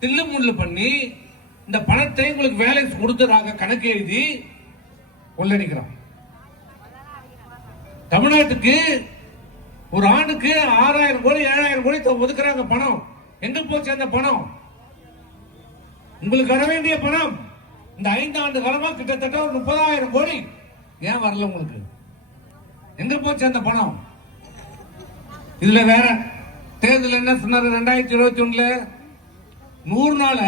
தில்லு முள்ளு பண்ணி இந்த பணத்தை உங்களுக்கு வேலை கொடுத்ததாக கணக்கு எழுதி கொள்ளடிக்கிறான். தமிழ்நாட்டுக்கு ஒரு ஆண்டுக்கு 6000 கோடி 7000 கோடி ஒதுக்குறாங்க. பணம் எங்க போச்சு? அந்த பணம் உங்களுக்கு வர வேண்டிய பணம் இந்த 5 ஆண்டு காலமா கிட்டத்தட்ட ஒரு 30,000 கோடி ஏன் வரல உங்களுக்கு? எங்க போச்சு அந்த பணம்? இதுல வேற தேர்தல் என்ன சொன்னாரு? 2021 100 நாள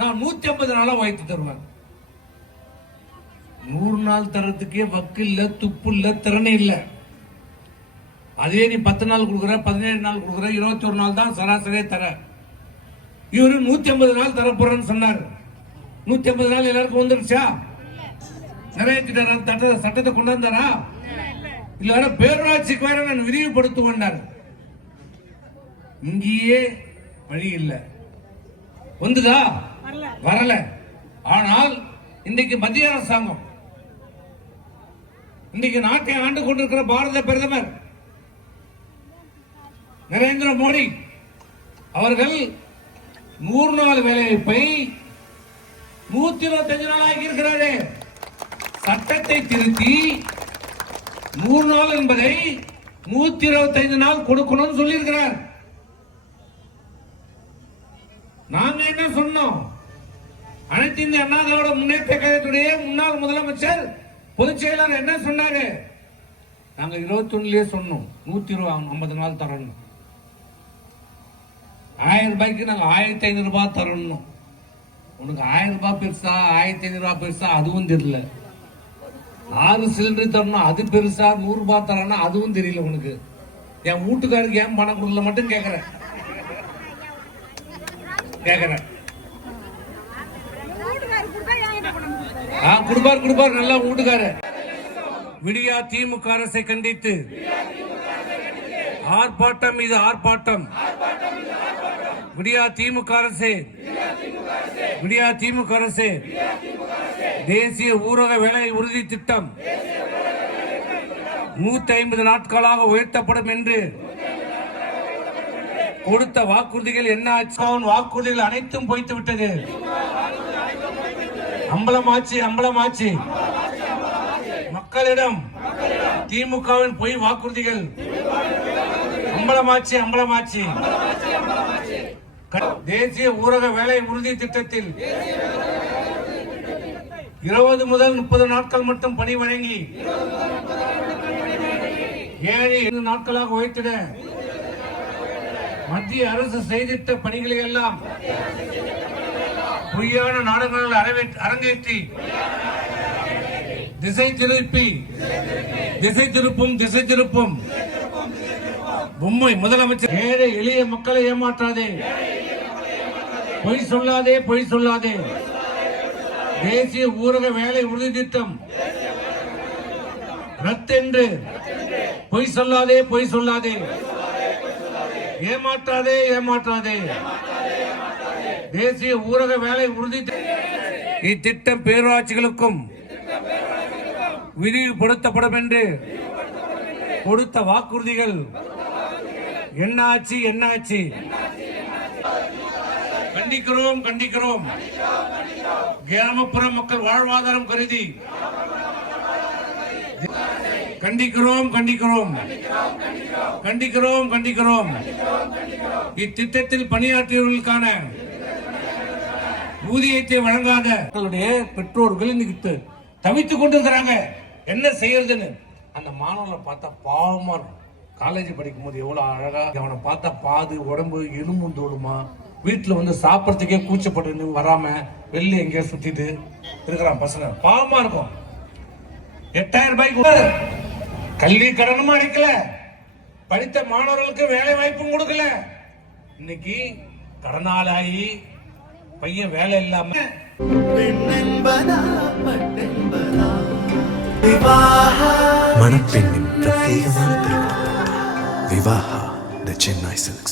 நான் 150 நாளா உயர்த்தி தருவேன். 100 நாள் தரத்துக்கே வக்கு இல்ல, துப்பு இல்ல, திறனை இல்ல. அதே நீ 10 நாள் கொடுக்குற, 17 நாள் கொடுக்குற, 21 நாள் தான் சராசரியே தர. இவரு 150 நாள் தரப்போறேன்னு சொன்னார். 150 நாள் எல்லாருக்கும் வந்துருச்சா? நிறைவேற்றிட்டார? சட்டத்தை கொண்டு வந்தாரா? இல்ல வேற பேரூராட்சிக்கு வேற நான் விரிவுபடுத்துவேன். இங்கேயே வழி இல்லை. வந்துதா? வரல. ஆனால் இன்றைக்கு மத்திய அரசாங்கம், இன்றைக்கு நாட்டை ஆண்டு கொண்டிருக்கிற பாரத பிரதமர் நரேந்திர மோடி அவர்கள் 100 நாள் வேலைவாய்ப்பை 125 நாள் ஆகி இருக்கிறாரு. சட்டத்தை திருத்தி 100 நாள் என்பதை 125 நாள் கொடுக்கணும்னு சொல்லி இருக்கிறார். நாங்க என்ன சொன்னோம்? அனைத்து இந்திய அண்ணா திராவிட முன்னேற்ற கழகத்துடைய முன்னாள் முதலமைச்சர் பொதுச் செயலாளர் என்ன சொன்னாரு? நாங்க 21 சொன்னோம் 150 நாள் தரணும். 1000 ரூபாய்க்கு நாங்க 1500 ரூபாய் தரணும். உனக்கு 1000 ரூபாய் பெருசா 1500 ரூபாய் பெருசா அதுவும் தெரியல. 6 சிலிண்டர் தரணும் அது பெருசா, 100 ரூபாய் தரணும் அதுவும் தெரியல உனக்கு. என் வீட்டுக்காருக்கு ஏன் பணம் கொடுக்கல மட்டும் கேக்குறேன். கொடுப்பார் நல்லா வீட்டுக்காரு. விடியா திமுக அரசை கண்டித்து ஆர்ப்பாட்டம் மீது ஆர்ப்பாட்டம். விடியா திமுக அரசே, விடியா திமுக அரசே, தேசிய ஊரக வேலை உறுதி திட்டம் 150 நாட்களாக உயர்த்தப்படும் என்று கொடுத்த வாக்குறுதிகள் என்ன ஆச்சு? வாக்குறுதிகள் அனைத்தும் போய்த்து விட்டது. அம்பலமாச்சு. மக்களிடம் திமுகவின் பொய் வாக்குறுதிகள் அம்பலமாச்சு. தேசிய ஊரக வேலை உறுதி திட்டத்தில் 20 முதல் 30 நாட்கள் மட்டும் பணி வழங்கி 7 நாட்களாக உயர்த்திட மத்திய அரசு செய்திட்ட பணிகளை எல்லாம் பொய்யான நாடகங்கள் அரங்கேற்றி திசை திருப்பும் பொம்மை முதலமைச்சர். ஏழை எளிய மக்களை ஏமாற்றாதே, பொய் சொல்லாதே. தேசிய ஊரக வேலை உறுதி திட்டம் ரத்தென்று பொய் சொல்லாதே. ஏமாற்றாதே. தேசிய ஊரக வேலை உறுதி இத்திட்டம் பேரூராட்சிகளுக்கும் விரிவுபடுத்தப்படும் என்று கொடுத்த வாக்குறுதிகள் என்ன ஆச்சு? கண்டிக்கிறோம். கிராமப்புற மக்கள் வாழ்வாதாரம் கருதி கண்டிக்கிறோம். இத்திட்டத்தில் பணியாற்றியவர்களுக்கான ஊதியத்தை வழங்காத பெற்றோர்கள் இன்னைக்கு தவித்துக் கொண்டிருக்கிறாங்க. என்ன செய்யறதுன்னு அந்த மாணவர்களை பார்த்தா பாவமா இருக்கும். காலேஜ் படிக்கும் போது எவ்வளவு அழகா அவனை பார்த்தா பாது உடம்பு எலும்பும் தோலுமா, வீட்டுல வந்து சாப்பிடறதுக்கே கூச்சப்பட்டு வராம வெளில எங்கேயா சுத்திட்டு இருக்கிறான் பசங்க. பாவமா இருக்கும். 8000 ரூபாய்க்கு கல்வி கடனும் அடைக்கல, படித்த மாணவர்களுக்கு வேலை வாய்ப்பும் கொடுக்கல. இன்னைக்கு கடனாளாகி பையன் வேலை இல்லாம மணப்பெண்ணின் பிரத்யேகமான திருமணம் விவாஹா தி சென்னை சில்க்ஸ்.